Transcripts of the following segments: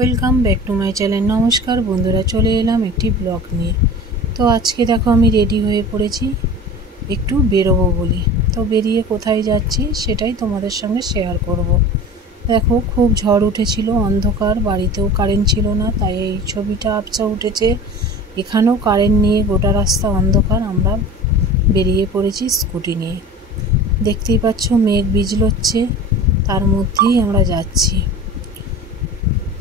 Welcome back to my channel. নমস্কার বন্ধুরা, চলে এলাম একটি ব্লগ নিয়ে। তো আজকে দেখো আমি রেডি হয়ে পড়েছি একটু বেরোবো বলি। তো বেরিয়ে কোথায় যাচ্ছি সেটাই তোমাদের সঙ্গে শেয়ার করব। দেখো খুব ঝড় উঠেছিল, অন্ধকার, বাড়িতেও কারেন্ট ছিল না, তাই এই ছবিটা আবছা উঠেছে। এখানেও কারেন্ট নিয়ে গোটা রাস্তা অন্ধকার। আমরা বেরিয়ে পড়েছি স্কুটি নিয়ে। দেখতেই পাচ্ছ মেঘ বিজলচ্ছে, তার মধ্যেই আমরা যাচ্ছি।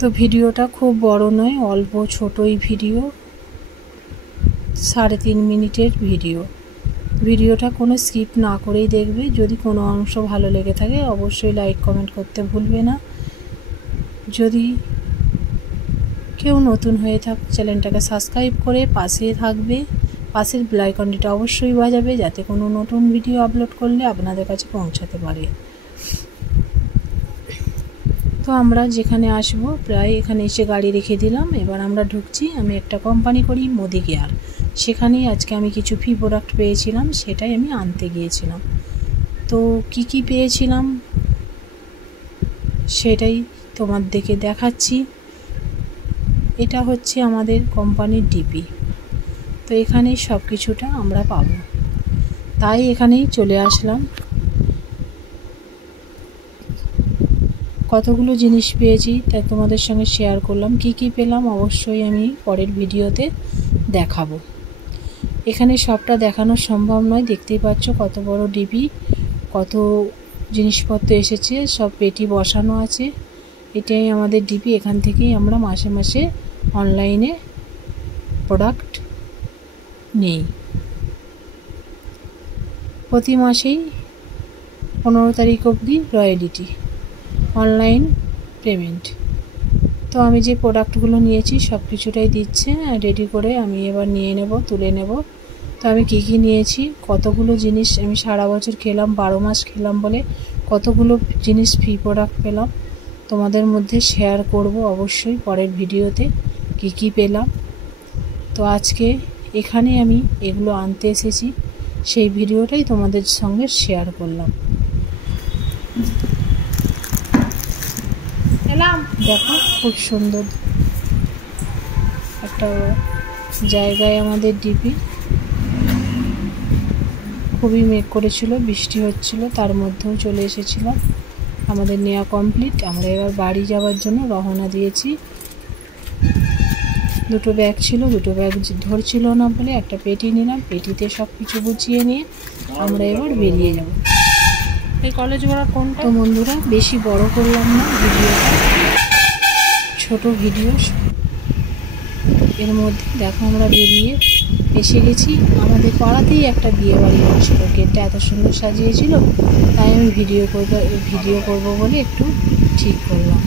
তো ভিডিওটা খুব বড় নয়, অল্প ছোটই ভিডিও, 3.5 মিনিটের ভিডিওটা কোনো স্কিপ না করেই দেখবে। যদি কোনো অংশ ভালো লেগে থাকে অবশ্যই লাইক কমেন্ট করতে ভুলবে না। যদি কেউ নতুন হয়ে থাকে চ্যানেলটাকে সাবস্ক্রাইব করে পাশে থাকবে, পাশের বেল আইকনটা অবশ্যই বাজাবে যাতে কোনো নতুন ভিডিও আপলোড করলে আপনাদের কাছে পৌঁছাতে পারে। তো আমরা যেখানে আসব প্রায় এখানে এসে গাড়ি রেখে দিলাম। এবার আমরা ঢুকছি। আমি একটা কোম্পানি করি মোদি কেয়ার, সেখানেই আজকে আমি কিছু ফ্রি প্রোডাক্ট পেয়েছিলাম, সেটাই আমি আনতে গিয়েছিলাম। তো কি পেয়েছিলাম সেটাই তোমাদেরকে দেখাচ্ছি। এটা হচ্ছে আমাদের কোম্পানির ডিপি। তো এখানেই সব কিছুটা আমরা পাবো, তাই এখানেই চলে আসলাম। কতগুলো জিনিস পেয়েছি তাই তোমাদের সঙ্গে শেয়ার করলাম। কি পেলাম অবশ্যই আমি পরের ভিডিওতে দেখাবো। এখানে সবটা দেখানো সম্ভব নয়। দেখতেই পাচ্ছ কত বড় ডিপি, কত জিনিসপত্র এসেছে, সব পেটি বসানো আছে। এটাই আমাদের ডিপি। এখান থেকেই আমরা মাসে মাসে অনলাইনে প্রোডাক্ট নিই। প্রতি মাসেই 15 তারিখ অবধি রয়্যালিটি, অনলাইন পেমেন্ট। তো আমি যে প্রোডাক্টগুলো নিয়েছি সব কিছুটাই দিচ্ছে রেডি করে, আমি এবার নিয়ে নেব, তুলে নেব। তো আমি কি নিয়েছি, কতগুলো জিনিস আমি সারা বছর খেলাম, 12 মাস খেলাম বলে কতগুলো জিনিস ফ্রি প্রোডাক্ট পেলাম তোমাদের মধ্যে শেয়ার করব অবশ্যই পরের ভিডিওতে কি পেলাম। তো আজকে এখানে আমি এগুলো আনতে এসেছি, সেই ভিডিওটাই তোমাদের সঙ্গে শেয়ার করলাম। দেখো খুব সুন্দর একটা জায়গায় আমাদের ডিপি। খুবই মেঘ করেছিল, বৃষ্টি হচ্ছিল, তার মধ্যেও চলে এসেছিলাম। আমাদের নেওয়া কমপ্লিট। আমরা এবার বাড়ি যাওয়ার জন্য রওনা দিয়েছি। দুটো ব্যাগ ছিল, দুটো ব্যাগ ধরছিল না বলে একটা পেটি নিলাম। পেটিতে সব কিছু গুছিয়ে নিয়ে আমরা এবার বেরিয়ে যাব। এই কলেজ ভাড়া কোনটা? তো বন্ধুরা বেশি বড় করলাম না ভিডিওটা, ছোট ভিডিও। এর মধ্যে দেখো আমরা বেরিয়ে এসে গেছি। আমাদের পাড়াতেই একটা বিয়ে বাড়ি হচ্ছিল, গেটটা এত সুন্দর সাজিয়েছিল, তাই আমি ভিডিও করব বলে একটু ঠিক করলাম,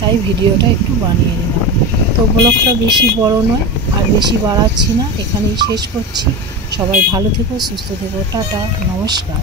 তাই ভিডিওটা একটু বানিয়ে নিলাম। তো ব্লগটা বেশি বড় নয় আর বেশি বাড়াচ্ছি না, এখানেই শেষ করছি। সবাই ভালো থেকো, সুস্থ থেকো, টাটা, নমস্কার।